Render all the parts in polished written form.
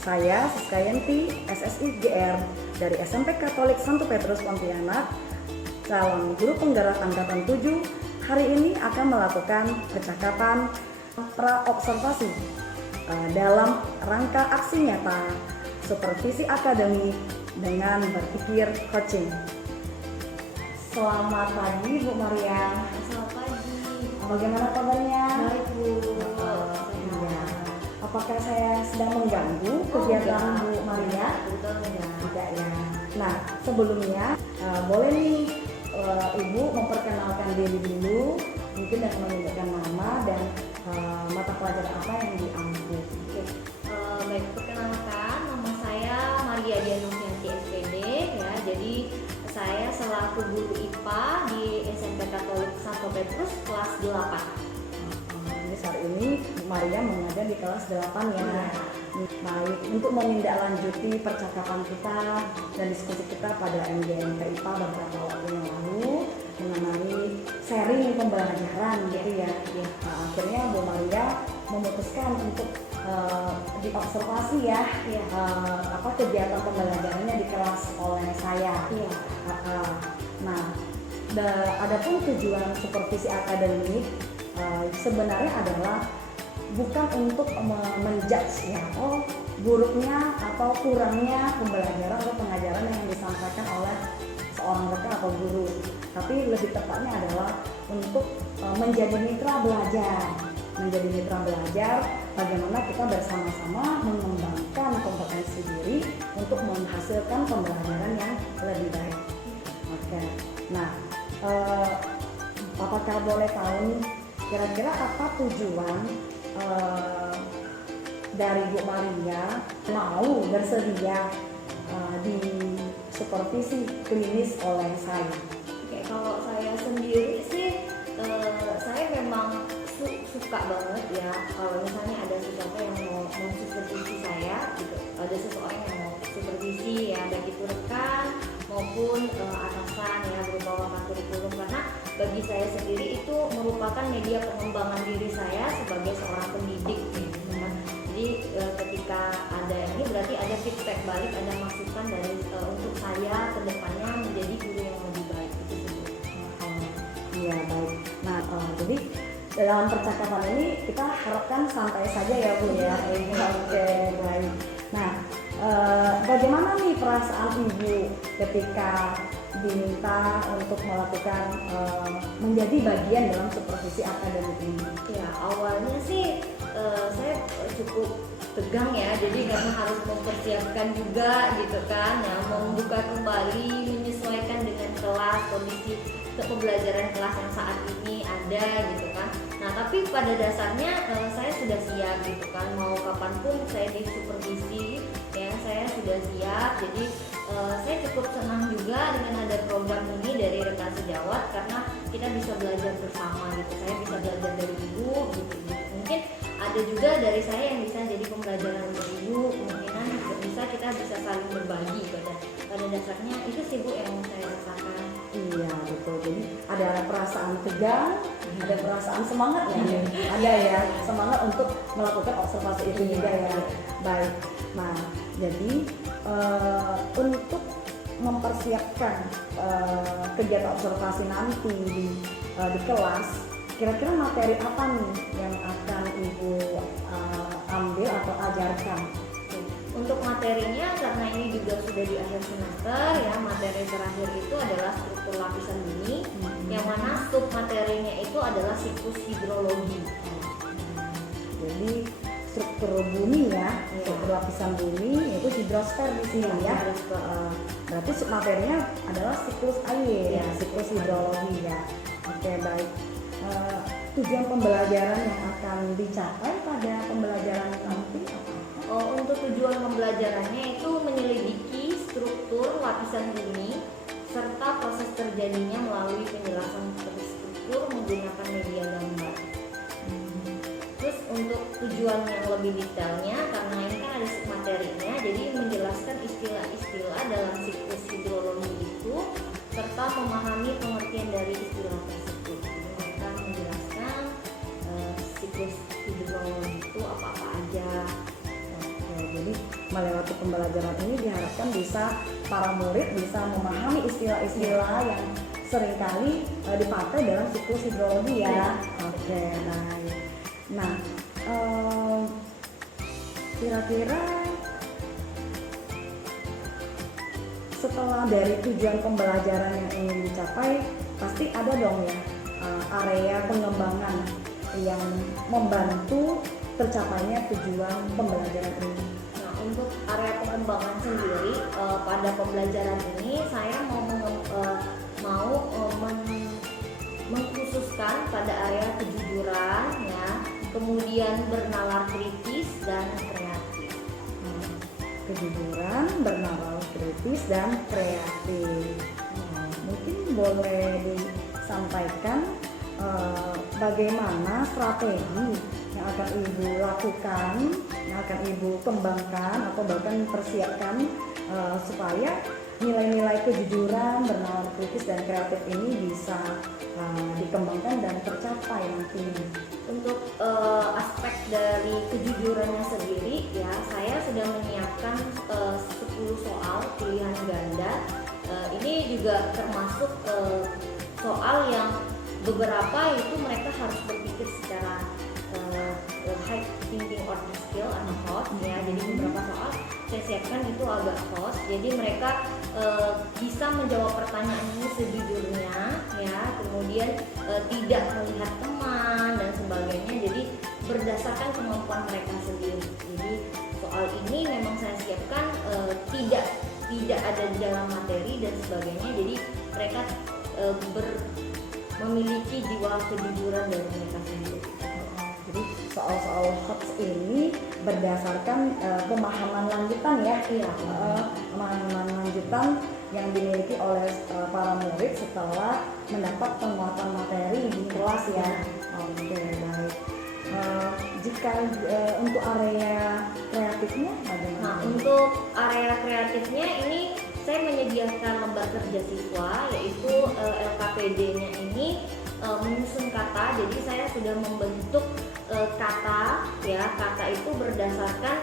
Saya Siska Yenti, SSI GR dari SMP Katolik Santo Petrus Pontianak, calon guru penggerak angkatan 7, hari ini akan melakukan percakapan pra-observasi dalam rangka aksi nyata supervisi akademik dengan berpikir coaching. Selamat pagi Bu Maria. Selamat pagi. Bagaimana kabarnya? Baik Bu. Iya. Apakah saya sedang mengganggu kegiatan Bu Maria? Betul enggak? Tidak ya. Nah, sebelumnya boleh nih Ibu memperkenalkan diri dulu, mungkin dengan menyebutkan nama dan mata pelajaran apa yang diambil. Oke. Baik, perkenalkan nama saya Maria Dianusianti SPD ya. Jadi saya selaku guru IPA di SMP Katolik Santo Petrus kelas 8. Jadi saat ini Bu Maria mengajar di kelas 8 ya. Iya. Baik, untuk menindaklanjuti percakapan kita dan diskusi kita pada MGMP IPA beberapa waktu yang lalu mengenai sharing pembelajaran gitu ya. Nah, akhirnya Bu Maria memutuskan untuk diobservasi ya, kegiatan pembelajarannya di kelas oleh saya. Iya. Nah, adapun tujuan supervisi akademik sebenarnya adalah bukan untuk menjudge ya, buruknya atau kurangnya pembelajaran atau pengajaran yang disampaikan oleh seorang rekan atau guru, tapi lebih tepatnya adalah untuk menjadi mitra belajar, bagaimana kita bersama-sama mengembangkan kompetensi diri untuk menghasilkan pembelajaran yang lebih baik. Oke, nah apakah boleh tahu nih kira-kira apa tujuan dari Bu Maria mau bersedia di supervisi klinis oleh saya? Oke, kalau saya sendiri sih saya memang suka banget ya kalau misalnya ada sesuatu yang mau supervisi saya gitu, ada seseorang yang mau supervisi ya, baik itu rekan maupun atasan ya, berupa wakil kurikulum, karena bagi saya sendiri itu merupakan media pengembangan diri saya sebagai seorang pendidik gitu kan. Jadi ketika ada ini berarti ada feedback balik, ada masukan dari untuk saya ke depannya menjadi guru yang lebih baik itu sih. Iya, baik. Nah, jadi dalam percakapan ini kita harapkan santai saja ya Bu ya. Oke, baik. Nah, bagaimana nih perasaan Ibu ketika diminta untuk melakukan menjadi bagian dalam supervisi akademik ini? Ya, awalnya sih saya cukup tegang ya, jadi karena harus mempersiapkan juga gitu kan, ya, membuka kembali, menyesuaikan dengan kelas, kondisi pembelajaran kelas yang saat ini ada gitu kan. Nah, tapi pada dasarnya saya sudah siap gitu kan, mau kapanpun saya disupervisi ya, saya sudah siap. Jadi saya cukup senang juga dengan ada program ini dari rekan sejawat, karena kita bisa belajar bersama gitu. Saya bisa belajar dari Ibu gitu. Mungkin ada juga dari saya yang bisa jadi pembelajaran untuk Ibu, kemungkinan bisa kita bisa saling berbagi pada dasarnya itu sih Bu yang saya rasakan. Iya, betul. Jadi ada perasaan tegang, ada perasaan semangat ya. Ada ya, semangat untuk melakukan observasi itu juga ya. Baik. Nah, jadi untuk mempersiapkan kegiatan observasi nanti di kelas, kira-kira materi apa nih yang akan Ibu ambil atau ajarkan? Untuk materinya, karena ini juga sudah di akhir semester ya, materi terakhir itu adalah struktur lapisan bumi, yang mana sub materinya itu adalah siklus hidrologi. Jadi struktur bumi ya, struktur lapisan bumi yaitu hidrosfer di sini ya. Berarti sub materinya adalah siklus air, ya, siklus hidrologi ya. Oke, baik. Tujuan pembelajaran yang akan dicapai pada pembelajaran nanti apa? Untuk tujuan pembelajarannya itu menyelidiki struktur lapisan bumi serta proses terjadinya melalui penjelasan terstruktur menggunakan media gambar. Terus untuk tujuan yang lebih detailnya, karena ini kan ada submaterinya, jadi menjelaskan istilah-istilah dalam siklus hidrologi itu serta memahami pengertian dari istilah tersebut. Jadi mereka menjelaskan siklus hidrologi itu apa-apa aja. Oke, jadi melewati pembelajaran ini diharapkan bisa para murid bisa memahami istilah-istilah yang seringkali dipakai dalam siklus hidrologi ya. Oke, baik. Nah, kira-kira setelah dari tujuan pembelajaran yang ingin dicapai, pasti ada dong ya area pengembangan yang membantu tercapainya tujuan pembelajaran ini. Nah, untuk area pengembangan sendiri pada pembelajaran ini saya mengkhususkan pada area kejujuran ya, kemudian bernalar kritis dan kreatif. Kejujuran, bernalar kritis dan kreatif. Mungkin boleh disampaikan bagaimana strategi yang akan Ibu lakukan, yang akan Ibu kembangkan atau bahkan persiapkan supaya nilai-nilai kejujuran, bernalar kritis dan kreatif ini bisa dikembangkan dan tercapai nantinya. Untuk aspek dari kejujurannya sendiri ya, saya sudah menyiapkan 10 soal pilihan ganda. Ini juga termasuk soal yang beberapa itu mereka harus berpikir secara high thinking or skill atau HOT ya. Jadi beberapa soal saya siapkan itu agak HOT. Jadi mereka bisa menjawab pertanyaan ini sejujurnya ya. Kemudian tidak melihat teman dan sebagainya. Jadi berdasarkan kemampuan mereka sendiri. Jadi soal ini memang saya siapkan tidak ada di dalam materi dan sebagainya. Jadi mereka memiliki jiwa kejujuran dari mereka sendiri. Jadi soal-soal HOT ini berdasarkan pemahaman lanjutan ya, pemahaman lanjutan yang dimiliki oleh para murid setelah mendapat penguatan materi di kelas ya. Oke, baik. Jika untuk area kreatifnya bagaimana? Nah, untuk area kreatifnya ini saya menyediakan lembar kerja siswa, yaitu LKPD-nya ini menyusun kata. Jadi saya sudah membentuk kata ya. Kata itu berdasarkan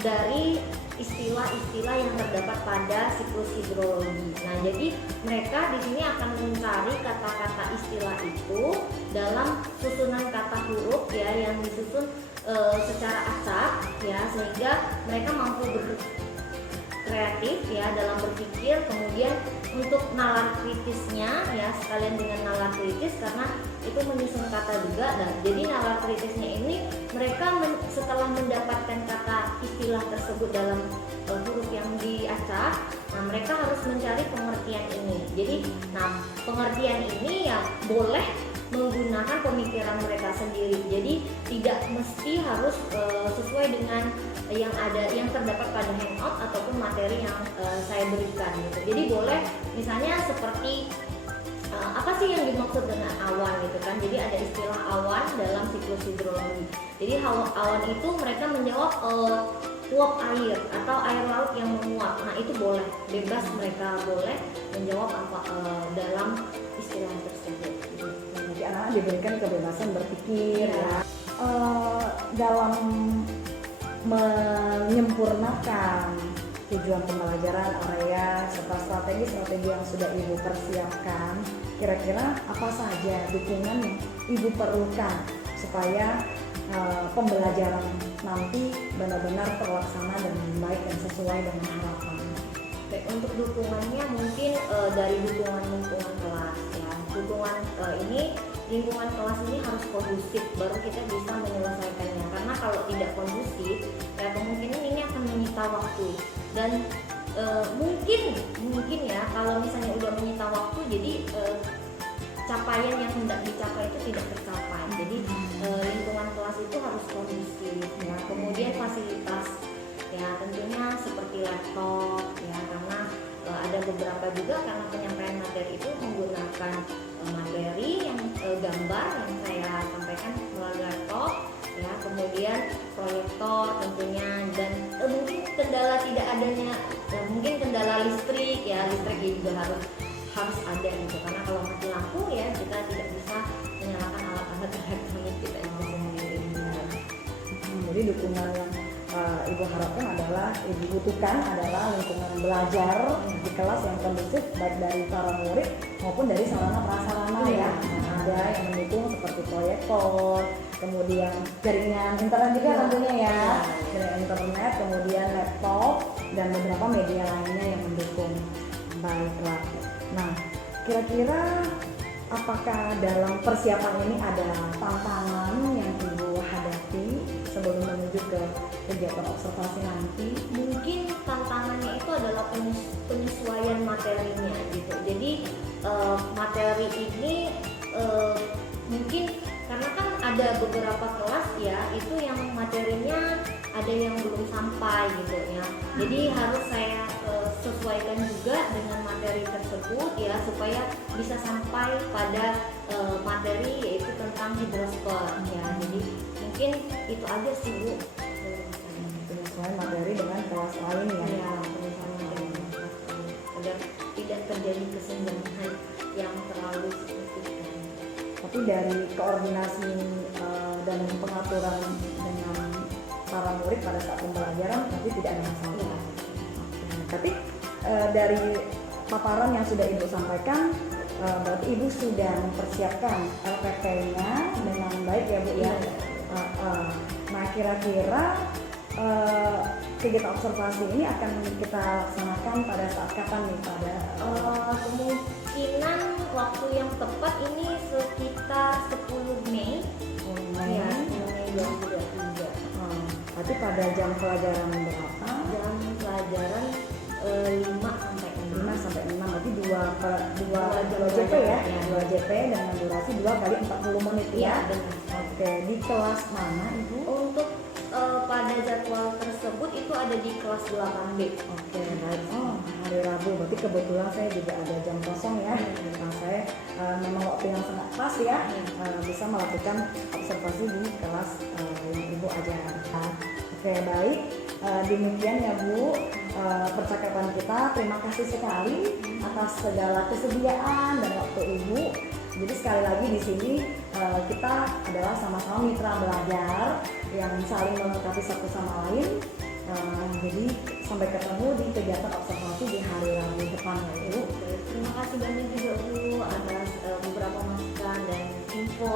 dari istilah-istilah yang terdapat pada siklus hidrologi. Nah, jadi mereka di sini akan mencari kata-kata istilah itu dalam susunan kata huruf ya, yang disusun secara acak ya, sehingga mereka mampu kreatif ya dalam berpikir. Kemudian untuk nalar kritisnya ya, sekalian dengan nalar kritis karena itu menyusun kata juga. Dan jadi nalar kritisnya ini mereka setelah mendapatkan kata istilah tersebut dalam huruf yang diacak, nah mereka harus mencari pengertian ini. Jadi nah, pengertian ini ya boleh menggunakan pemikiran mereka sendiri. Jadi tidak mesti harus sesuai dengan yang terdapat pada handout ataupun materi yang saya berikan gitu. Jadi boleh misalnya seperti apa sih yang dimaksud dengan awan gitu kan. Jadi ada istilah awan dalam siklus hidrologi. Jadi awan itu mereka menjawab uap air atau air laut yang menguap. Nah, itu boleh, bebas mereka boleh menjawab apa dalam istilah tersebut. Jadi anak-anak diberikan kebebasan berpikir ya. Dalam menyempurnakan tujuan pembelajaran area serta strategi-strategi yang sudah Ibu persiapkan, kira-kira apa saja dukungan yang Ibu perlukan supaya pembelajaran nanti benar-benar terlaksana dengan baik dan sesuai dengan harapan? Oke, untuk dukungannya mungkin dari dukungan lingkungan kelas ya. Dukungan lingkungan kelas ini harus kondusif, baru kita bisa menyelesaikannya. Karena kalau tidak kondusif, ya kemungkinan ini akan menyita waktu. Dan mungkin ya kalau misalnya udah menyita waktu, jadi capaian yang hendak dicapai itu tidak tercapai. Jadi lingkungan kelas itu harus kondusif ya. Kemudian fasilitas ya tentunya seperti laptop ya, karena ada beberapa juga karena penyampaian materi itu menggunakan materi yang gambar yang saya sampaikan melalui laptop ya, kemudian proyektor tentunya, dan mungkin kendala tidak adanya mungkin kendala listrik ya, listriknya juga harus ada gitu, karena kalau mati lampu ya kita tidak bisa menyalakan alat-alat elektronik kita itu sendiri. Jadi dukungan yang Ibu harapkan adalah, Ibu butuhkan adalah lingkungan belajar di kelas yang kondusif baik dari para murid maupun dari sarana prasarana ya. Ada yang mendukung seperti proyektor, kemudian jaringan internet juga tentunya ya, jaringan internet, kemudian laptop dan beberapa media lainnya yang mendukung. Baiklah. Nah, kira-kira apakah dalam persiapan ini ada tantangan yang Ibu hadapi sebelum menuju ke kegiatan observasi nanti? Mungkin tantangannya itu adalah penyesuaian materinya gitu. Jadi materi ini mungkin karena kan ada beberapa kelas ya, itu yang materinya ada yang belum sampai gitu ya. Jadi harus saya sesuaikan juga dengan materi tersebut ya, supaya bisa sampai pada materi yaitu tentang hidrosfer ya. Jadi mungkin itu aja sih Bu. Penyesuaian materi dengan kelas lain ya. Ya, penyesuaian materi dengan kelas lain agar tidak terjadi kesenjangan yang terlalu signifikan. Tapi dari koordinasi dan pengaturan dengan para murid pada saat pembelajaran tapi tidak ada masalah. Tapi dari paparan yang sudah Ibu sampaikan, berarti Ibu sudah mempersiapkan LPP-nya dengan baik ya Bu ya. Nah, kira-kira kegiatan observasi ini akan kita laksanakan pada saat kapan nih? Pada kemungkinan waktu yang tepat ini sekitar 10 Mei. Ya, 10 Mei 2023. Berarti pada jam pelajaran berapa? Jam pelajaran 5 sampai 6. 5 sampai 6, berarti 2 JP ya? Ya. 2 JP dengan durasi 2 kali 40 menit ya? Iya, benar. Oke, di kelas mana Ibu? Untuk pada jadwal tersebut itu ada di kelas 8B. Oke, baik. Hari Rabu, berarti kebetulan saya juga ada jam kosong ya. Nah, saya memang waktu yang sangat pas ya, bisa melakukan observasi di kelas yang Ibu ajarkan. Oke, baik. Demikian ya Bu percakapan kita. Terima kasih sekali atas segala kesediaan dan waktu Ibu. Jadi sekali lagi di sini kita adalah sama-sama mitra belajar yang saling melengkapi satu sama lain. Jadi sampai ketemu di kegiatan observasi di hari Rabu depan ya Bu. Terima kasih banyak juga Bu atas beberapa masukan dan info.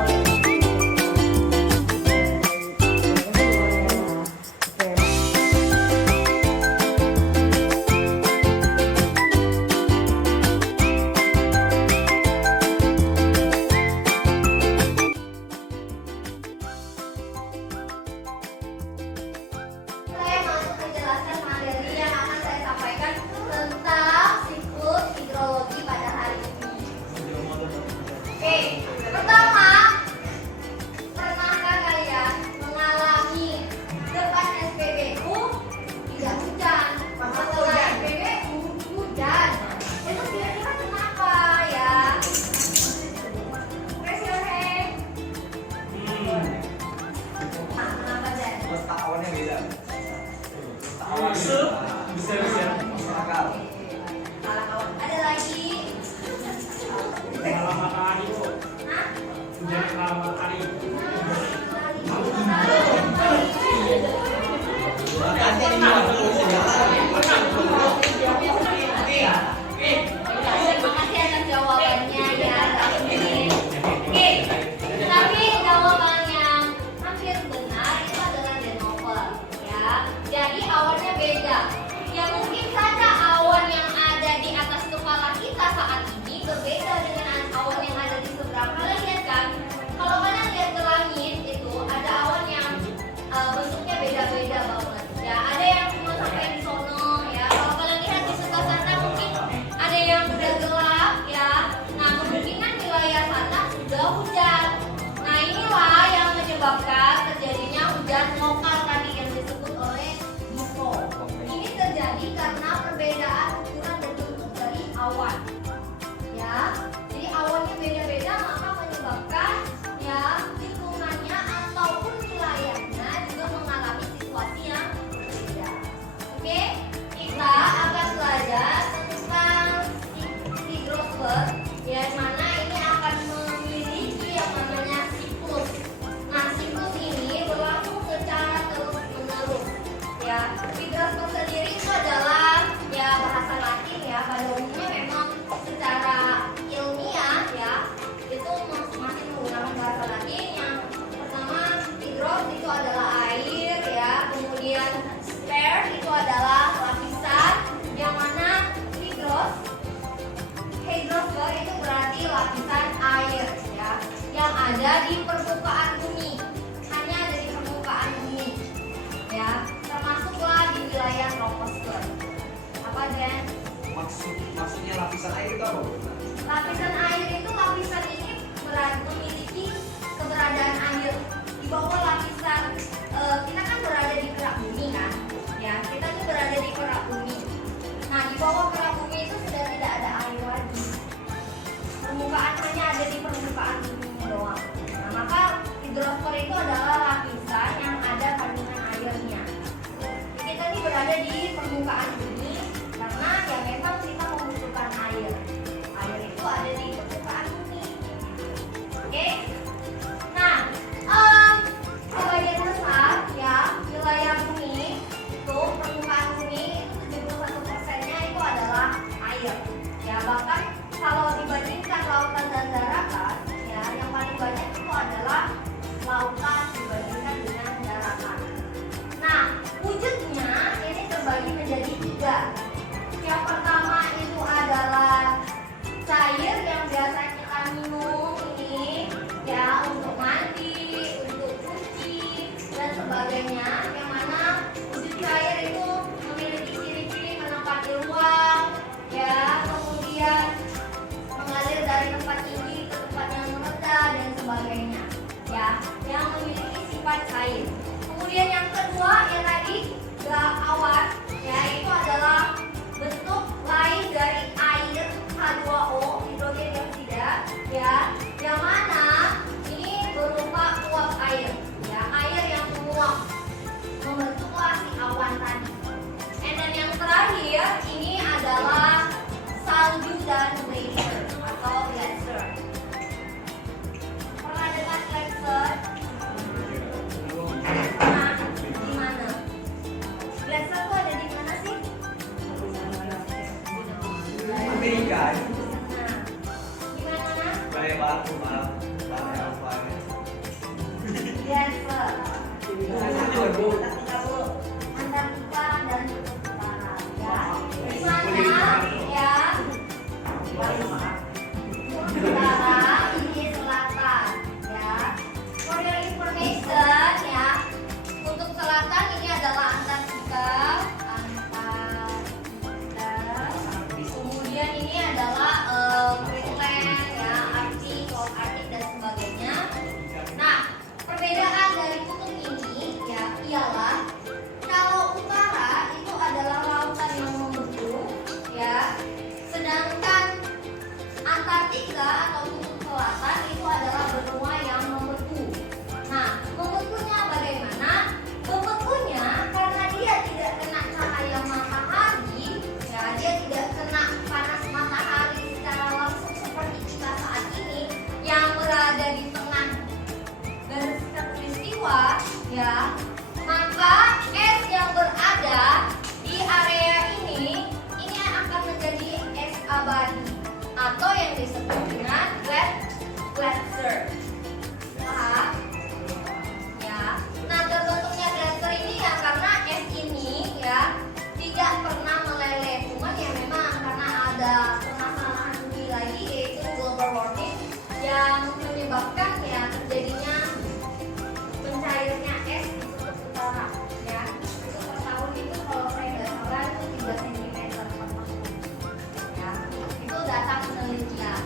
Saya masuk menjelaskan materi yang akan saya sampaikan tentang siklus hidrologi pada hari ini. Oke, pertama, pernahkah kalian mengalami depan SPBU tidak hujan, setelah SPBU hujan? Itu kira-kira kenapa ya? Raise your hand. Nah, kenapa Jen? Letak awannya beda. Letak awan bisa masuk akal. Salah kawan. Ada lagi? Hah? Makasih atas jawabannya ya. Oke, tapi jawaban yang hampir benar itu adalah Denover ya. Jadi awannya beda. Ya mungkin saja awan yang ada di atas kepala kita saat ini berbeda dengan awan yang ada di seberang. Kalian lihat kan? Kalau kalian lihat ke langit itu ada awan yang bentuknya beda-beda banget. Ya, ada yang cuma sampai di sono ya. Kalau kalian lihat di sebelah sana mungkin ada yang udah gelap ya. Nah, kemungkinan wilayah sana sudah hujan. Nah, inilah yang menyebabkan terjadinya hujan lokal tadi yang disebut oleh Info. Ini terjadi karena perbedaan ukuran dan bentuk dari awan. Ya, jadi awannya beda-beda maka menyebabkan ya lingkungannya ataupun wilayahnya juga mengalami situasi yang berbeda. Oke, kita akan belajar tentang hidrosfer, ya mana ini akan memiliki yang namanya siklus. Nah, siklus ini berlangsung secara terus-menerus. ada di permukaan bumi, hanya ada di permukaan bumi, ya, termasuklah di wilayah troposfer. Apa Dan? Maksudnya lapisan air itu apa? Lapisan air itu lapisan ini memiliki keberadaan air di bawah lapisan. Kita kan berada di kerak bumi kan, ya, kita tuh berada di kerak bumi. Nah, di bawah kerak bumi itu sudah tidak ada air lagi. Permukaan hanya ada di permukaan bumi doang. Nah, maka hidrosfer itu adalah lapisan yang ada kandungan airnya. Kita ini berada di permukaan bumi karena ya memang kita membutuhkan air. Air itu ada di permukaan bumi. Oke? Nah, sebagian besar ya wilayah bumi itu permukaan bumi itu 71%-nya itu adalah air. Ya bahkan kalau dibandingkan lautan dan daratan, ya yang paling banyak itu adalah lautan dibandingkan dengan daratan. Nah, wujudnya ini terbagi menjadi 3. Yang pertama itu adalah cair yang biasa kita minum ini, ya, untuk mandi, untuk cuci dan sebagainya. Yang mana wujud cair itu memiliki ciri-ciri menempati ruang, ya, kemudian mengalir dari tempat tinggi ke tempat yang rendah dan sebagainya, ya, yang memiliki sifat cair. Kemudian yang kedua yang tadi awan, ya, itu adalah bentuk lain dari air H2O, hidrogen dioksida, ya, yang mana ini berupa uap air, ya, air yang menguap membentuklah si awan tadi. Dan yang terakhir ini adalah salju dan glacier atau glacier. Pernah dengar glacier? Nah, di mana? Glacier tuh ada di mana sih? Amerika. Nah, di mana? Kayak batu malam. Apa ya? Glacier. Itu Antartika dan Kutub Utara, ya. Di mana? Ya. Kutub Utara, ini selatan, ya. For your information, ya. Kutub selatan ini adalah Antartika. Kemudian ini adalah Greenland, ya, Arctic, Cold Arctic dan sebagainya. Nah, perbedaan dari kutub ini, ya, ialah kalau utara itu adalah lautan yang membeku, ya, sedangkan Antartika atau kutub selatan itu adalah benua yang membeku. Nah, membekunya bagaimana? Membekunya karena dia tidak kena cahaya matahari, ya, dia tidak kena panas matahari secara langsung seperti kita saat ini yang berada di tengah garis khatulistiwa, ya, maka es yang berada di area ini akan menjadi es abadi atau yang disebut dengan glacier. Paham? Ya. Nah, terbentuknya glacier ini ya karena es ini, ya, tidak pernah meleleh. Cuman ya memang karena ada permasalahan bumi lagi yaitu global warming yang menyebabkan ya terjadinya mencairnya es di kutub utara, ya. Itu per tahun itu kalau saya nggak salah itu 3 cm per tahun, ya. Itu data penelitian.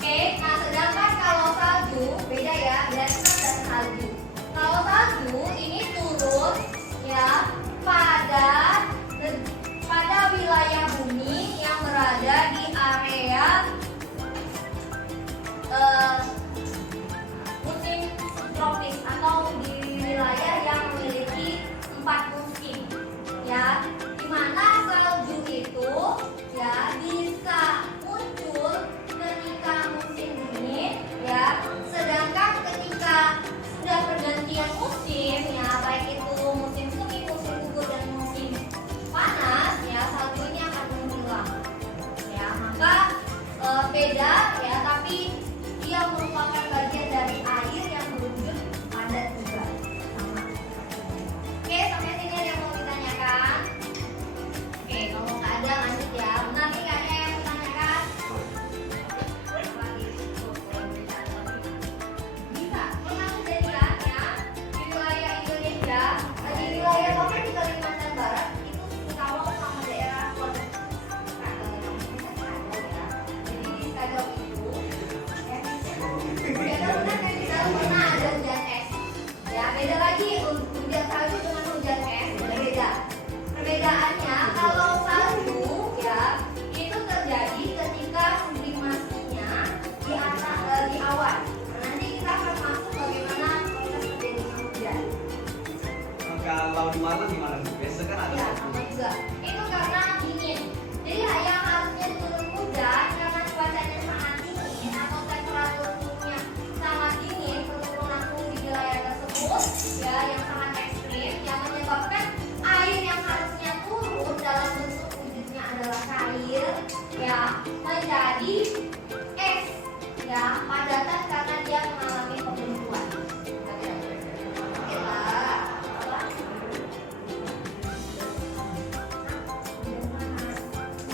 Oke, nah sedangkan kalau salju beda ya, glacier dan salju. Kalau salju ini turun, ya, pada wilayah bumi yang berada di area musim subtropis atau di wilayah yang memiliki 4 musim, ya, di mana salju itu, ya, bisa muncul ketika musim dingin, ya, sedangkan ketika sudah pergantian musim, ya, baik itu musim semi, musim gugur dan musim panas, ya, salju ini akan menghilang, ya, maka beda, ya, tapi dia merupakan bagian dari air yang berwujud padat juga, sama. Oke, sampai sini ada yang mau ditanyakan? Oke, kalau nggak ada lanjut ya. Benar nih nggak ada yang ditanyakan? Bisa Sumarno gimana Bu? Biasa kan ada. Ya, sama juga. Itu karena dingin. Jadi yang harusnya turun hujan karena cuacanya sangat dingin atau temperatur suhunya sangat dingin, turun langsung di wilayah tersebut ya yang sangat ekstrim yang menyebabkan air yang harusnya turun dalam bentuk wujudnya adalah cair ya menjadi es ya padatan karena dia mengalami pembentukan.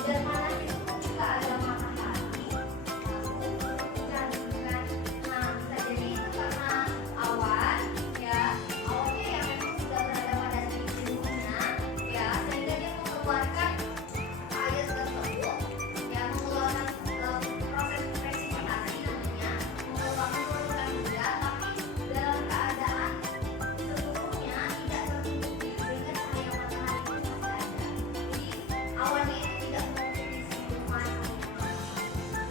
Hujan panas itu juga ada matahari, hujan kan. Nah, bisa jadi itu karena awan, ya awannya yang memang sudah berada pada titik jenuhnya, ya sehingga dia mengeluarkan air tersebut, ya mengeluarkan proses presipitasi namanya, mengeluarkan hujan, tapi dalam keadaan seluruhnya tidak tertutupi sehingga cahaya matahari itu masih ada. Jadi awannya itu tidak menutupi seluruh matahari.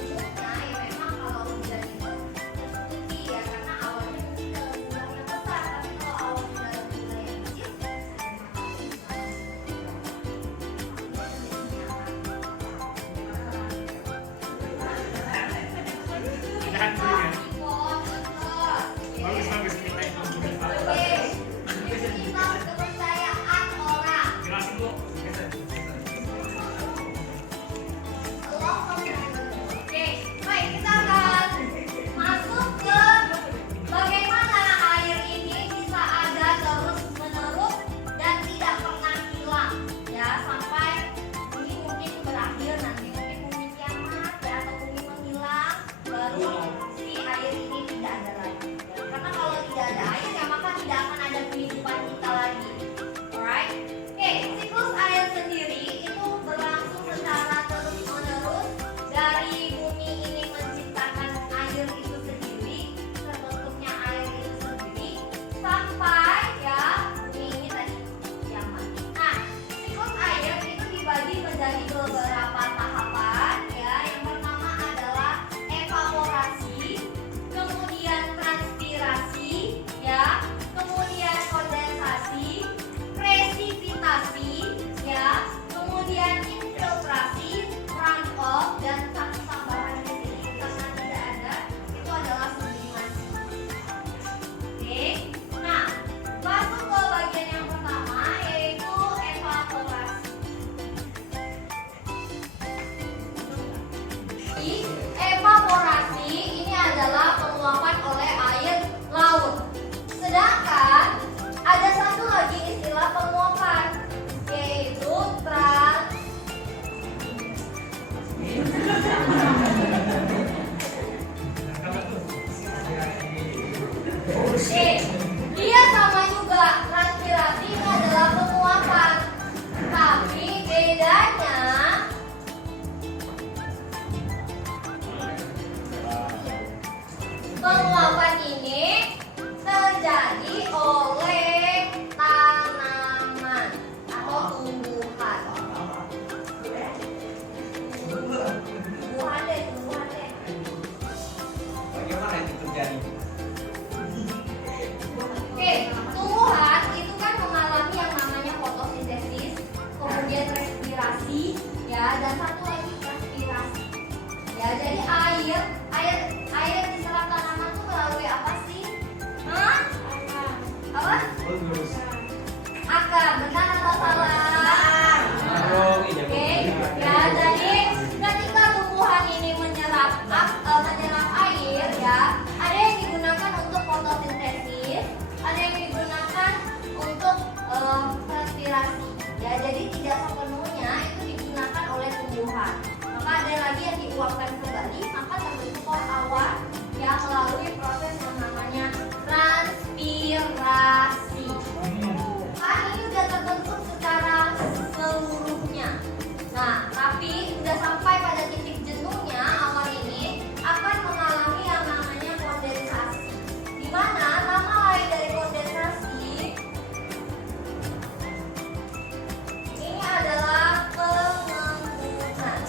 Umumnya ya memang kalau hujan itu tertutupi ya karena awannya mungkin dalam jumlah yang besar, tapi kalau awannya dalam jumlah yang kecil Tahan dulu ya. Bagus bagus kita yang kepercayaan orang. jelasin Bu. Oke, baik kita akan masuk ke bagaimana air ini bisa ada terus menerus dan tidak pernah hilang ya sampai ini mungkin berakhir nanti mungkin bumi kiamat ya atau bumi menghilang baru si air ini tidak ada lagi ya. Karena kalau tidak ada air ya maka tidak akan ada kehidupan kita lagi. Alright? Oke, siklus air sendiri itu berlangsung secara terus menerus dari bumi ini menciptakan air itu sendiri, terbentuknya air itu sendiri sampai ya bumi ini tadi kiamat. Nah, siklus air itu dibagi menjadi beberapa tahapan ya. Yang pertama adalah evaporasi, kemudian transpirasi ya, kemudian kondensasi, presipitasi ya, kemudian infiltrasi, runoff dan satu tambahan di sini karena tidak ada itu adalah sublimasi. Oke, nah masuk ke bagian yang pertama yaitu evaporasi. Evaporasi ini adalah penguapan oleh air laut. Sedangkan ada satu lagi istilah penguapan yaitu dia sama juga transpirasi ini adalah penguapan. Tapi bedanya penguapan ini terjadi oleh tanaman atau tumbuhan. Tumbuhan deh. Bagaimana itu terjadi? Oke, tumbuhan itu kan mengalami yang namanya fotosintesis, kemudian respirasi, ya, dan satu lagi transpirasi. Ya, jadi air diserap tanaman tuh melalui apa sih? Hah? Apa? Bagus. Akar, benar atau salah? Oke, ya, jadi ketika tumbuhan ini menyerap air, ya, ada yang digunakan untuk fotosintesis, ada yang digunakan untuk transpirasi. Ya, jadi tidak sepenuhnya itu digunakan oleh tumbuhan. Maka ada lagi yang diuapkan kembali, maka terbentuklah awan yang melalui proses yang namanya transpirasi. Kan ini udah terbentuk secara seluruhnya. Nah, tapi udah sampai pada titik jenuhnya awan ini akan mengalami yang namanya kondensasi. Di mana nama lain dari kondensasi ini adalah pengembunan.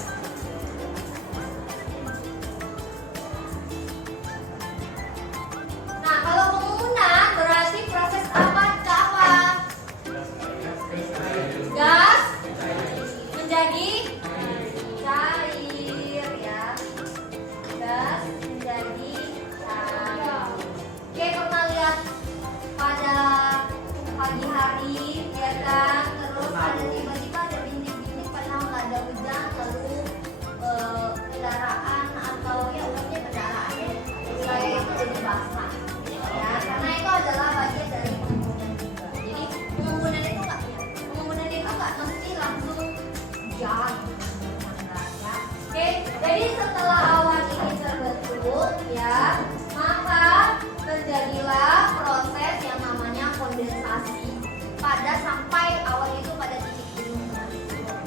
ada sampai awan itu pada titik jenuh.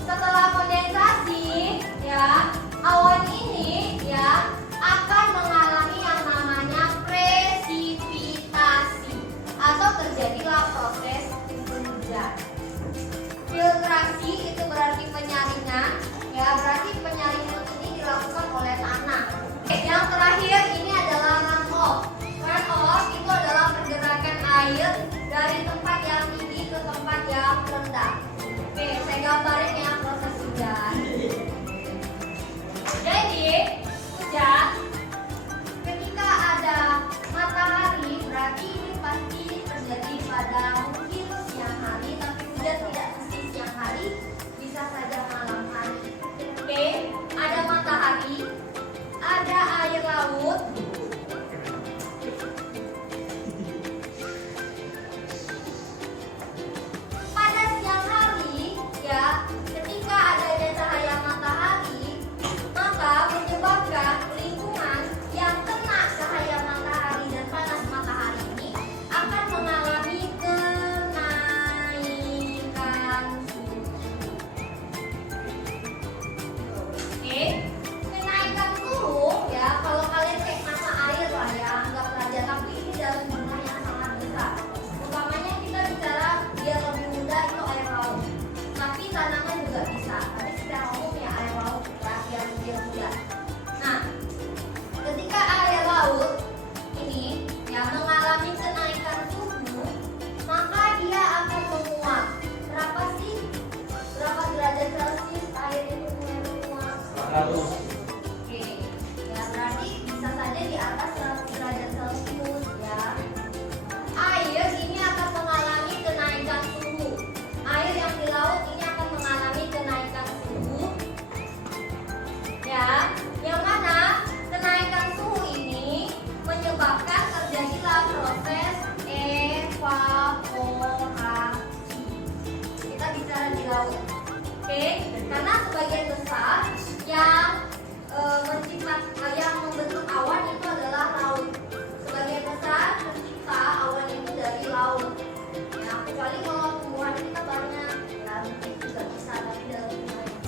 Setelah kondensasi, ya, awan ini ya akan mengalami yang namanya presipitasi atau terjadilah proses hujan. Filtrasi itu berarti penyaringan, ya berarti penyaringan ini dilakukan oleh tanah. Yang terakhir ini adalah runoff. Runoff itu adalah pergerakan air dari tempat yang tinggi ke tempat yang rendah. Oke, saya gambarin ya proses hujan. Jadi, hujan ketika ada matahari berarti ini pasti terjadi pada mungkin siang hari, tapi hujan tidak mesti siang hari, bisa saja malam hari. Oke, ada matahari, ada air laut, pada siang hari ya, ketika adanya cahaya matahari maka menyebabkan lingkungan yang kena cahaya matahari dan panas matahari ini akan mengalami kenaikan suhu. Oke, kenaikan suhu ya, kalau kalian cek masa air lah ya, anggap saja, tapi ini dalam jumlah yang sangat besar. Umpamanya kita bicara biar lebih mudah itu air laut, tapi tanaman juga bisa, tapi secara umum ya air laut biar lebih mudah. Nah, ketika air laut ini ya mengalami kenaikan suhu, maka dia akan menguap. Berapa sih? Berapa derajat Celcius air itu mulai menguap? 100. Oke, ya berarti bisa saja di atas 100 derajat Celcius ya. Air ini akan mengalami kenaikan suhu. Air yang di laut ini akan mengalami kenaikan suhu. Ya, yang mana kenaikan suhu ini menyebabkan terjadilah proses evaporasi. Kita bicara di laut. Oke, karena sebagian besar yang yang membentuk awan itu adalah laut. Sebagian besar pencipta awan itu dari laut. Ya, kecuali kalau tumbuhan kita banyak, ya mungkin juga bisa, tapi dalam jumlah yang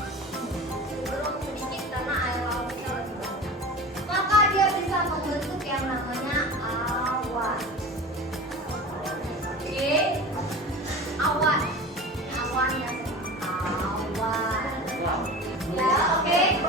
cenderung sedikit karena air lautnya lebih banyak. Maka dia bisa membentuk yang namanya awan. Oke, awan. Awan ya, awan. Ya, oke.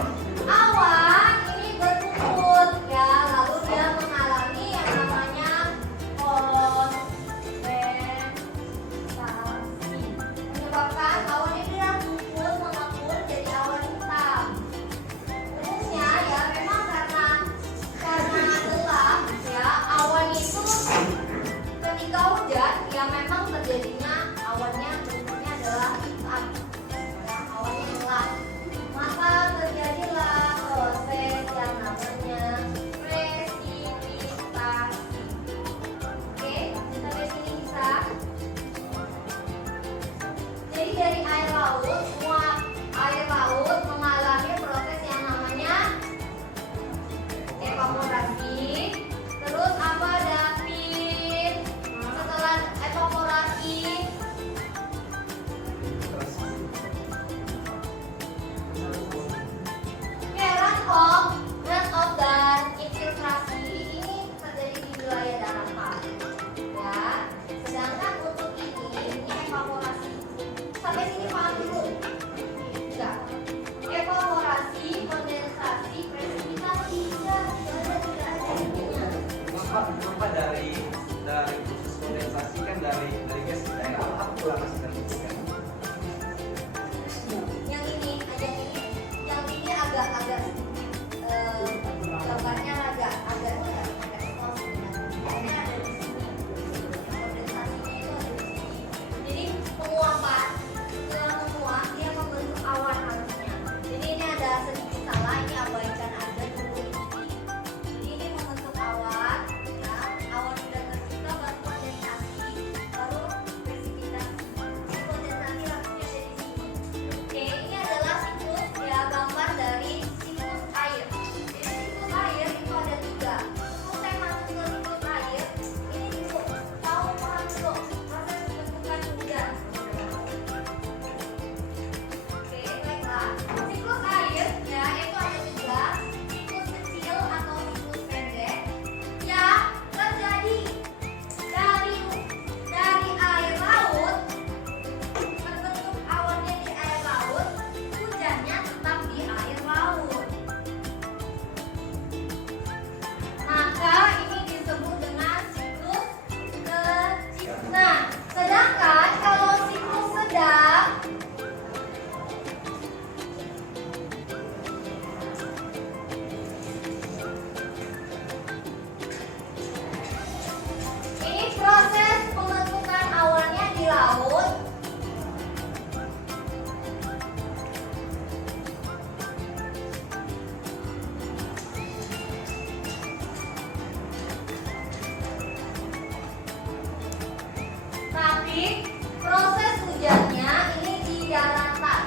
Tetapi proses hujannya ini di daratan.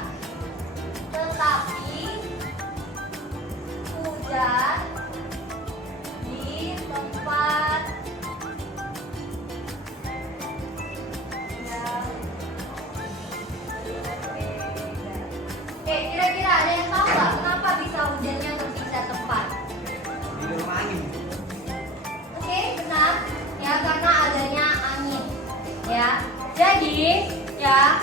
Tetapi hujan di tempat yang berbeda. Oke, kira-kira ada yang tahu nggak kenapa bisa hujannya berpindah tempat? Di rumah angin. Oke, benar. Ya, karena adanya angin. Ya. Jadi, ya,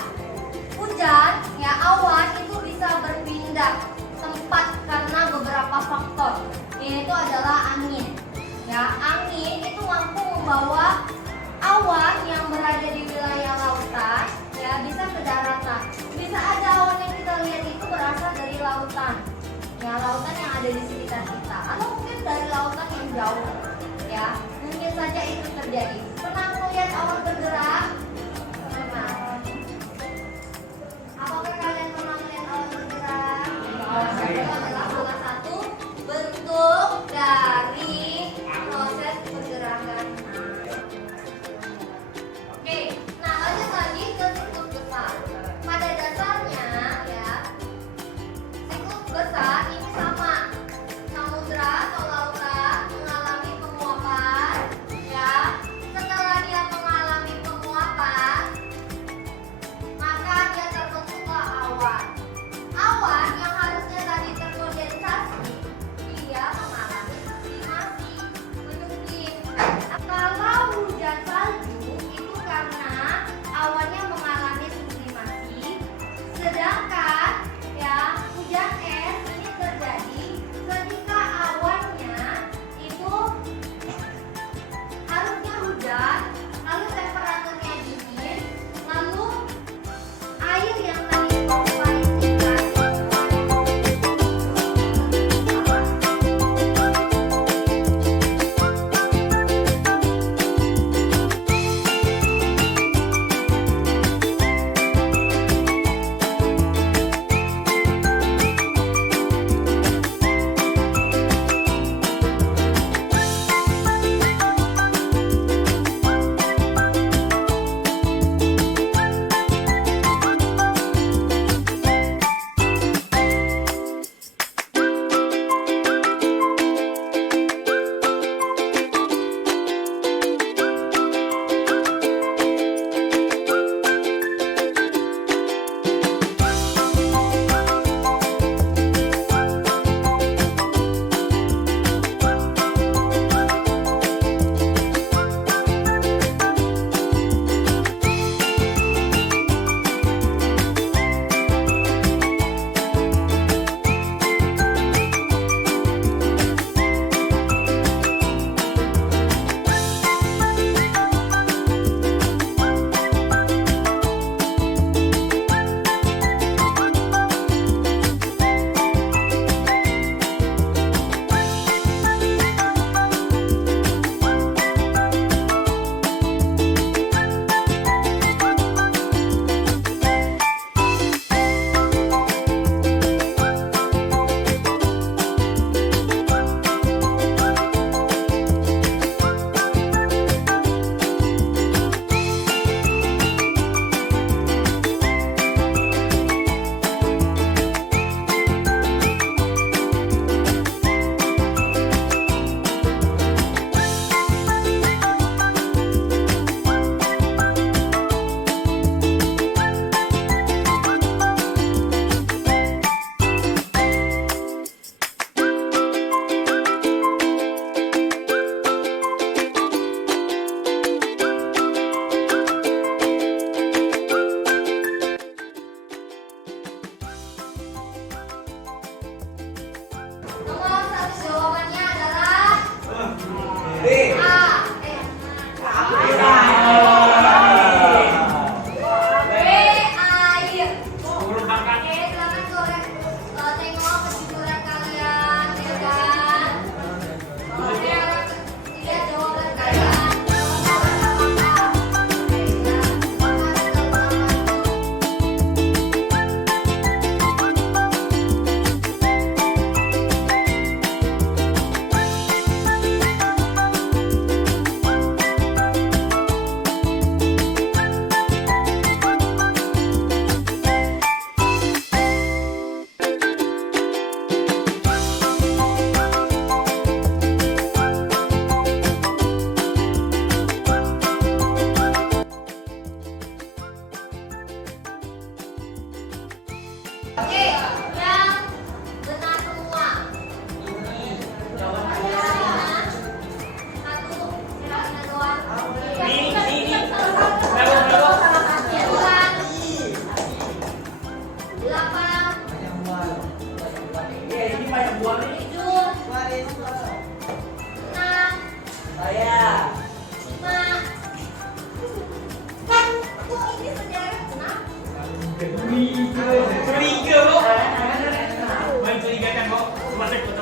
hujan, ya, awan itu bisa berpindah tempat karena beberapa faktor. Yaitu adalah angin. Ya, angin itu mampu membawa awan yang berada di wilayah lautan, ya, bisa ke daratan. Bisa ada awan yang kita lihat itu berasal dari lautan. Ya, lautan yang ada di sekitar kita, atau mungkin dari lautan yang jauh. Ya, mungkin saja itu terjadi. Pernah melihat awan bergerak? Pernah. Apakah kalian pernah melihat awan bergerak? Itu adalah salah satu bentuk dari proses pergerakan. Oke, nah lanjut lagi ke siklus besar. Pada dasarnya, ya, siklus besar ini sama. Samudra atau lautan mengalami penguapan, ya. Setelah dia mengalami penguapan,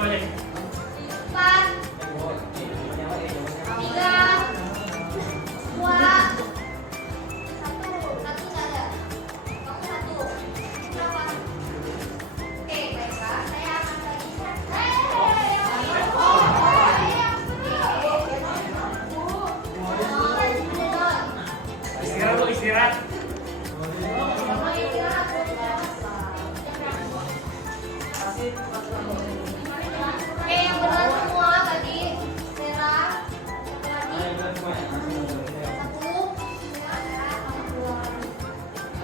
Satu aja. 4, 3, 2, 1. Satu nggak ada. Kamu satu. Kenapa? Oke, baiklah. Saya akan bagi. Istirahat lu, istirahat. Oke, yang benar semua tadi. Sarah, satu lagi. Satu.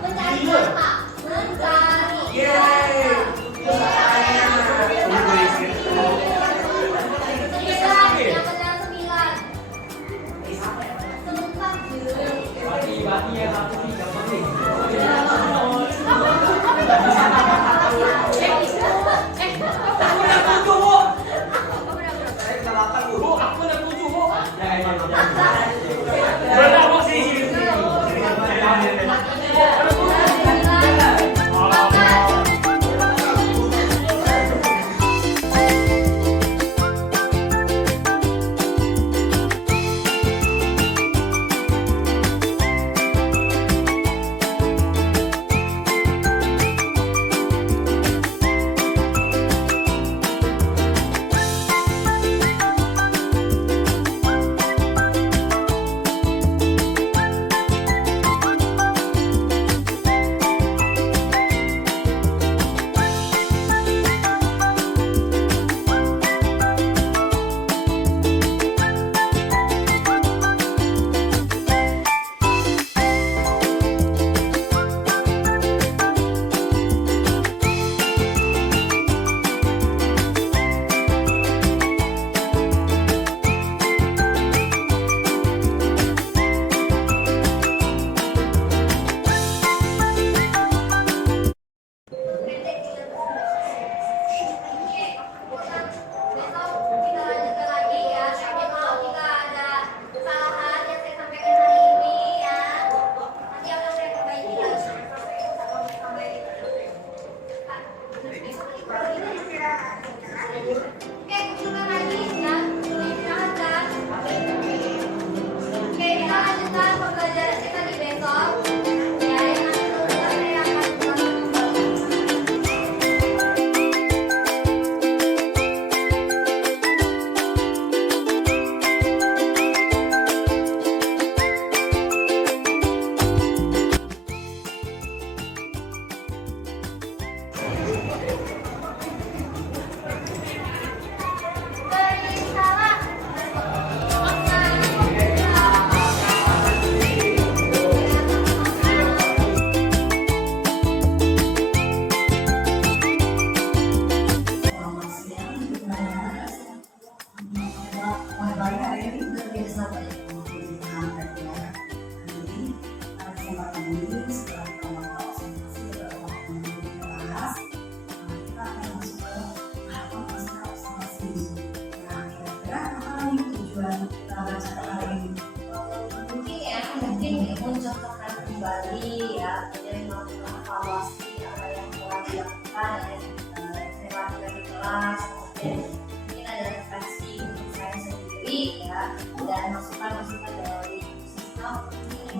Mencari kata. Mencari kata. 9, yang benar 9. Sempat. Bu, aku udah 7, Bu. Berapa Bu sini? mencontohkan kembali ya, kemudian melakukan evaluasi apa yang telah dilakukan ya, saya lakukan di kelas, kemudian mungkin ada refleksi untuk saya sendiri ya, dan masukan-masukan dari sistem ini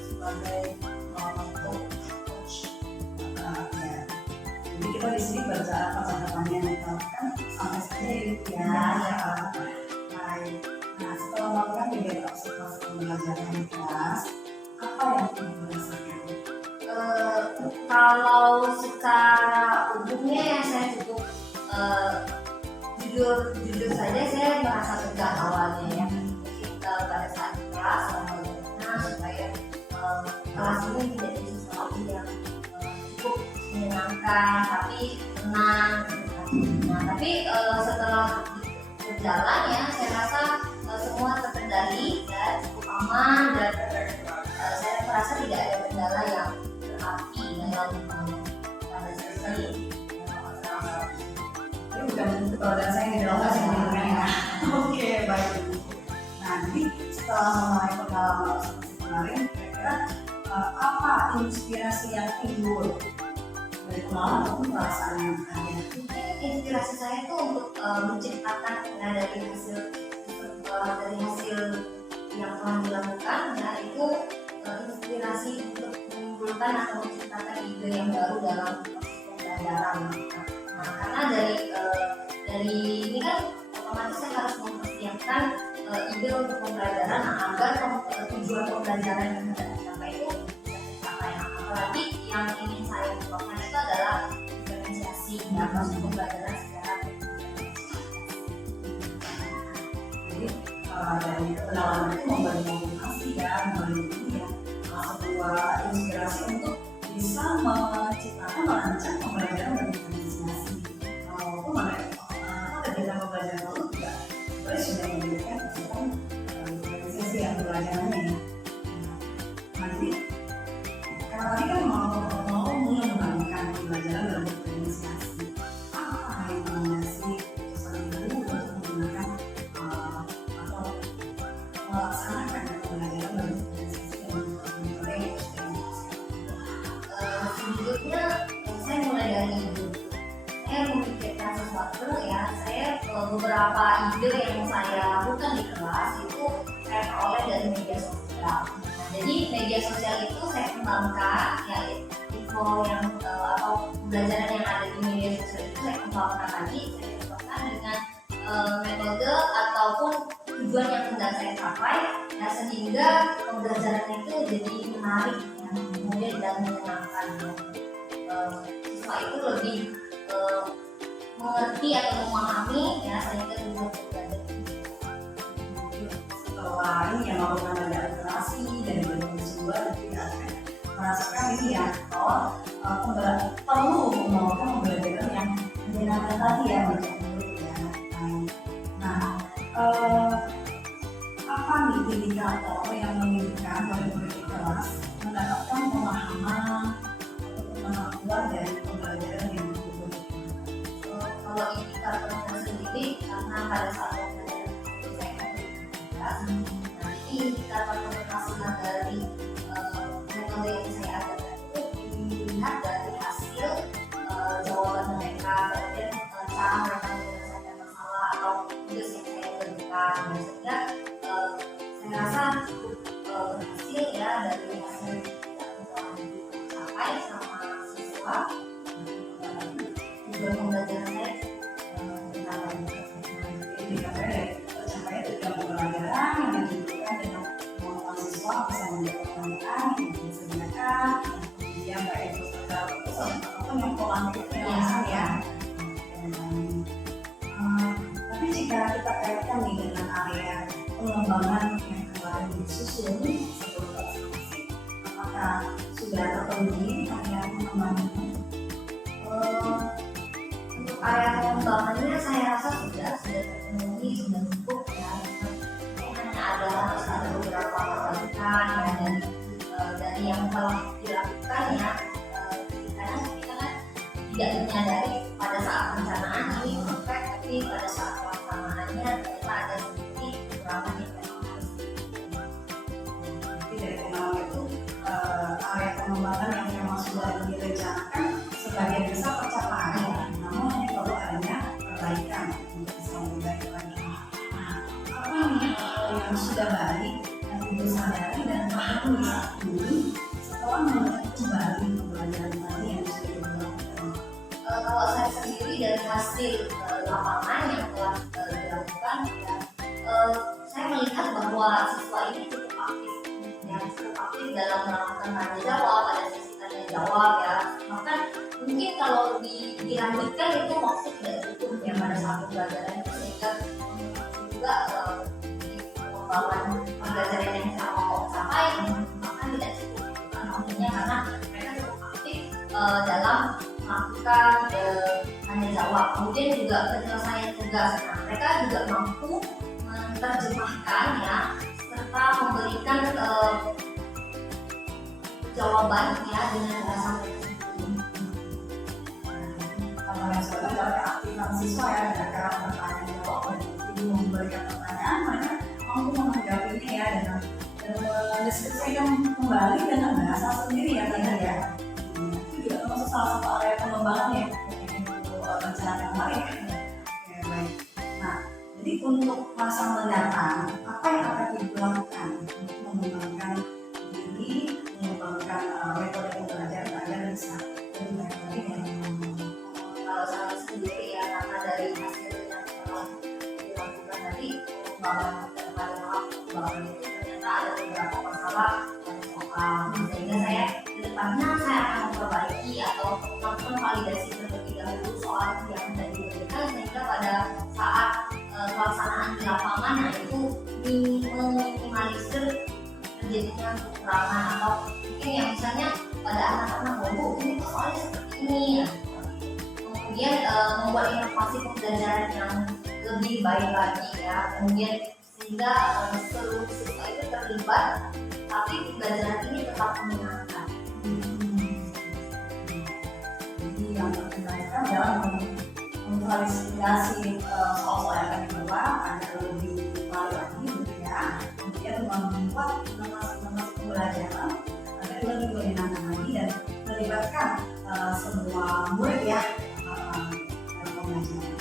sebagai coach ya. Jadi kita di sini baca apa yang dilakukan sampai saja ya. Baik. Nah, setelah melakukan kegiatan observasi pembelajaran di kelas, apa yang kamu rasakan? Kalau secara umumnya yang saya cukup jujur saja saya merasa tegang awalnya ya. Mungkin pada saat kelas bagaimana supaya kelas ini tidak jadi sesuatu yang cukup menyenangkan tapi tenang. Nah, tapi setelah berjalan ya, saya rasa semua terkendali ya, cukup aman dan saya merasa tidak ada kendala yang berarti dalam pada sesi tapi bukan dan saya yang dilakukan sebenarnya ya. Oke, baik. Nah, jadi setelah mulai pengalaman seperti kemarin, kira-kira apa inspirasi yang timbul dari pengalaman ataupun perasaan yang ada. Mungkin inspirasi saya itu untuk menciptakan ya, dari hasil yang telah dilakukan ya itu inspirasi untuk mengumpulkan atau menciptakan ide yang baru dalam pembelajaran. Nah, karena dari ini kan otomatis saya harus mempersiapkan ide untuk pembelajaran agar tujuan pembelajaran yang hendak dicapai itu bisa tercapai. Apalagi yang ingin saya lakukan itu adalah diferensiasi ya, proses pembelajaran secara Jadi dari kenalan itu memberi motivasi ya, memberi ini ya, sebuah inspirasi untuk bisa menciptakan merancang pembelajaran dari diferensiasi. Walaupun ketika pembelajaran itu juga sebenarnya sudah memberikan kesulitan diferensiasi yang pembelajarannya ya. Nah, jadi karena tadi kan mau mengembangkan pembelajaran dalam diferensiasi, apa rekomendasi keputusan ibu untuk menggunakan atau melaksanakan pembelajaran dalam diferensiasi dengan metode yang Selanjutnya saya mulai dari ide. Saya memikirkan sesuatu ya, saya beberapa ide yang saya lakukan di kelas itu saya peroleh dari media sosial. Nah, jadi media sosial itu saya kembangkan ya, info yang atau pembelajaran yang ada di media sosial itu saya kembangkan lagi, saya kembangkan dengan metode ataupun tujuan yang sedang saya capai ya, sehingga pembelajaran itu jadi menarik ya, kemudian dan menyenangkan ya. Siswa itu lebih mengerti atau memahami ya, sehingga tujuan pembelajaran setelah ini yang melakukan ada literasi dan berbagai sumber tidak akan merasakan ini ya bahwa perlu melakukan pembelajaran yang menyenangkan tadi ya untuk murid ya. Nah, apa nih indikator yang menunjukkan bahwa murid di kelas mendapatkan pemahaman atau kemampuan dari pembelajaran yang dibutuhkan? kalau indikatornya sendiri karena pada saat pembelajaran itu saya kan nah ini indikator keberhasilan dari metode yang saya ajarkan itu dilihat dari hasil jawaban mereka, kemudian cara mereka menyelesaikan masalah atau tugas yang saya berikan. Sehingga saya rasa cukup berhasil ya dari hasil yang telah dicapai sama siswa. Tujuan pembelajaran saya Indikatornya tercapainya tujuan pembelajaran yang ditunjukkan dengan kemampuan siswa bisa menjawab pertanyaan yang disediakan, kemudian baik itu secara tertulis ataupun yang pola pikirnya langsung ya. Tapi jika kita kaitkan nih dengan area pengembangan yang kemarin disusun sebelum transformasi, apakah sudah terpenuhi area pengembangannya? untuk area pengembangannya saya rasa sudah terpenuhi, sudah cukup ya. Hanya harus ada beberapa perbaikan ya dari yang telah dilakukan ya. Karena kita kan tidak menyadari pada saat perencanaan ini perfect, tapi pada saat pelaksanaannya ternyata ada sedikit kekurangan yang memang harus Jadi dari pengembangan itu area pengembangan yang memang sudah direncanakan sebagian besar tercapai ya. Namun hanya perlu adanya perbaikan untuk bisa memperbaikannya. Nah, apa nih yang sudah baik yang ibu sadari dan pahami saat ini setelah melihat kembali pembelajaran tadi yang sudah dilakukan? kalau saya sendiri dari hasil lapangan yang telah dilakukan ya, saya melihat bahwa siswa ini cukup aktif ya, cukup aktif dalam melakukan tanya jawab, ada sesi tanya jawab ya. Bahkan mungkin kalau dilanjutkan itu waktu tidak cukup ya pada saat pembelajaran itu, sehingga juga pengembangan pembelajaran yang saya mau capai bahkan tidak cukup kan waktunya, karena mereka cukup aktif dalam melakukan tanya jawab, kemudian juga penyelesaian tugas. Nah, mereka juga mampu menerjemahkan ya, serta memberikan jawaban ya dengan bahasa mereka sendiri. Kalau yang sudah adalah keaktifan siswa ya, ada cara bertanya jawab dan ibu memberikan pertanyaan, mereka mampu menanggapinya ya dengan mendeskripsikan kembali dengan bahasa sendiri ya tadi ya. Itu juga termasuk salah satu area pengembangan yang ibu rencanakan kemarin kan. Oke, baik. Nah, jadi untuk masa mendatang, apa yang akan ibu lakukan untuk mengembangkan diri, mengembangkan metode pembelajaran agar bisa lebih baik lagi dan Kalau saya sendiri ya, karena dari hasil yang telah dilakukan tadi, pengembangan itu ternyata ada beberapa masalah dan soal, sehingga saya kedepannya saya akan memperbaiki atau melakukan validasi terlebih dahulu soal yang sudah diberikan, sehingga pada saat pelaksanaan di lapangan, nah itu meminimalisir terjadinya kekurangan atau mungkin yang misalnya pada anak-anak Bu, ini soalnya seperti ini ya. Kemudian membuat inovasi pembelajaran yang lebih baik lagi ya, kemudian sehingga seluruh siswa itu terlibat, tapi pembelajaran ini tetap menyenangkan. jadi yang terkendalikan dalam memvalidasi soal-soal yang akan dibawa agar lebih baik lagi gitu ya. Kemudian membuat inovasi pembelajaran agar lebih menyenangkan lagi dan melibatkan semua murid ya dalam pembelajaran.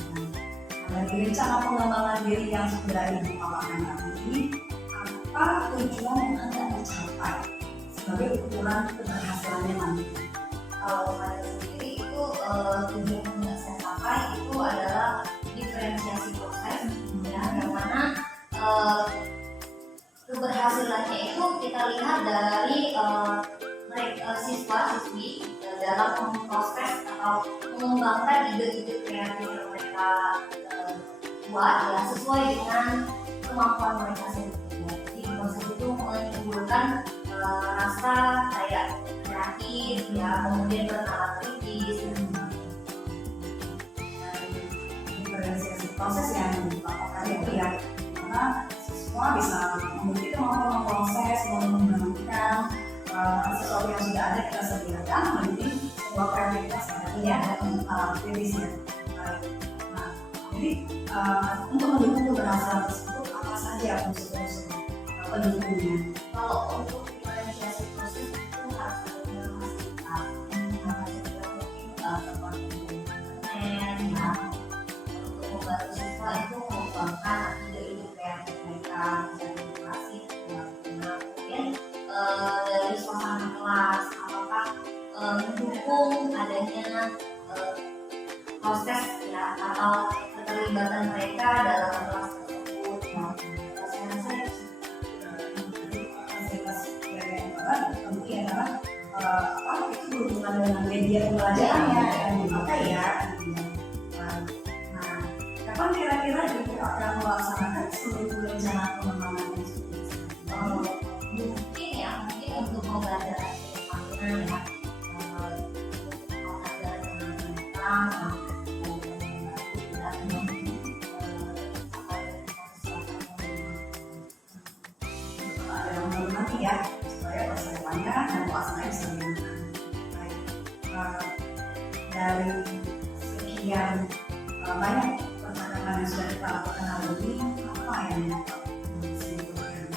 Nah, dari rencana pengembangan diri yang sudah ibu paparkan tadi, apa tujuan yang Anda mencapai sebagai ukuran keberhasilannya nanti? Kalau saya sendiri itu tujuan yang saya capai itu adalah diferensiasi proses ya, yang mana keberhasilannya itu kita lihat dari siswa-siswi dalam memproses atau mengembangkan ide-ide kreatif yang mereka buat ya sesuai dengan kemampuan mereka sendiri. Jadi proses itu menimbulkan rasa kayak kreatif ya, kemudian bernalar kritis. Diferensiasi proses yang dipaparkan itu ya, karena siswa bisa memiliki kemampuan memproses, mengembangkan sesuatu yang sudah ada kita sediakan menjadi sebuah kreativitas yang ada dan kritis ya. Nah, jadi untuk mendukung keberhasilan tersebut apa saja unsur-unsur pendukungnya? Kalau untuk diferensiasi proses itu harus ada fasilitas, harus juga mungkin tempat internet ya, untuk membantu siswa itu mengembangkan ide-ide kreatif mereka, misalnya edukasi, kemudian dari suasana kelas, apakah mendukung adanya proses ya atau keterlibatan mereka dalam kelas tersebut. Nah, saya rasa Fasilitas yang tentu ya karena itu berhubungan dengan media pembelajarannya yang dipakai ya. Nah, kapan kira-kira ibu akan melaksanakan seluruh rencana pengembangan yang sudah disediakan? mungkin ya, mungkin untuk pembelajaran kedepannya ya, pembelajaran yang mendatang, Ada yang baru nanti ya supaya persiapannya dan pelaksanaannya bisa dilakukan. Baik. Dari sekian banyak percakapan yang sudah kita lakukan hari ini, apa yang dapat disimpulkan?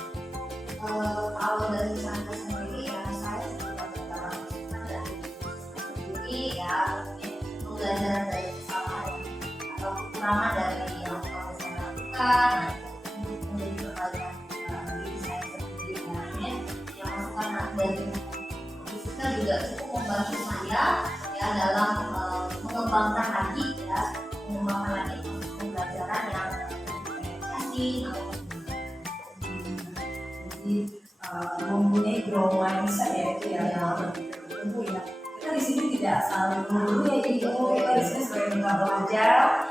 kalau dari saya sendiri ya, saya juga dalam masukan dari sendiri ya, mungkin pembelajaran dari kesalahan atau kekurangan dari yang telah saya lakukan untuk menjadi perbaikan diri saya sendiri ya. Yang masukan dari fisika juga cukup membantu saya ya dalam mengembangkan lagi proses pembelajaran yang diferensiasi atau Jadi mempunyai growth mindset ya itu ya tentu ya. Kita di sini tidak saling melulu ya jadi kita di sini sebagai mitra belajar,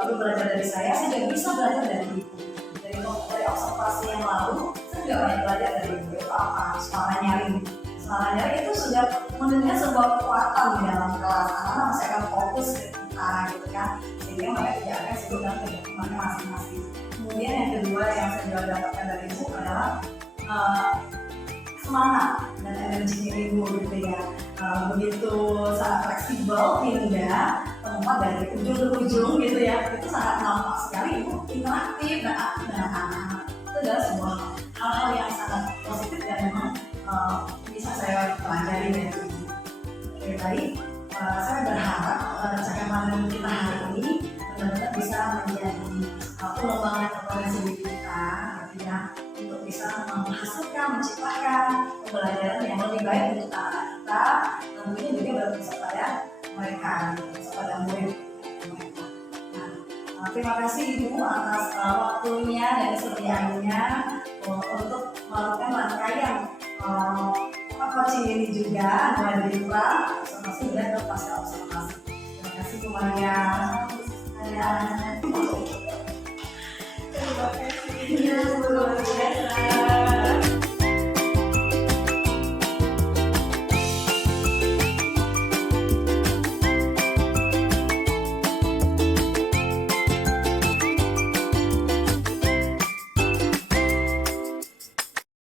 itu belajar dari saya juga bisa belajar dari ibu. Dari observasi yang lalu, saya juga banyak belajar dari ibu. Itu apa? Suara nyaring. Suara nyaring itu sudah menunjukkan sebuah kekuatan di dalam kelas. Anak-anak masih akan fokus ke kita gitu kan, sehingga mereka tidak akan sibuk dengan kegiatannya masing-masing. Kemudian yang kedua yang saya juga dapatkan dari ibu adalah semangat dan energinya ibu gitu ya, begitu sangat fleksibel hingga tempat dari ujung ke ujung gitu ya, itu sangat nampak sekali ibu interaktif dan aktif dengan anak-anak. Itu adalah sebuah hal-hal yang sangat positif dan memang bisa saya pelajari dari ibu. Oke, baik. Saya berharap cakapan kita hari ini benar-benar bisa menjadi pengembangan potensi diri kita, artinya untuk bisa menghasilkan, menciptakan pembelajaran yang lebih baik untuk anak kita, tentunya juga berfokus pada mereka, kepada murid mereka. Nah, terima kasih Ibu atas waktunya dan kesediaannya untuk melakukan rangkaian coaching ini juga, mulai dari pra, observasi dan pasca observasi. Terima kasih Bu Maria.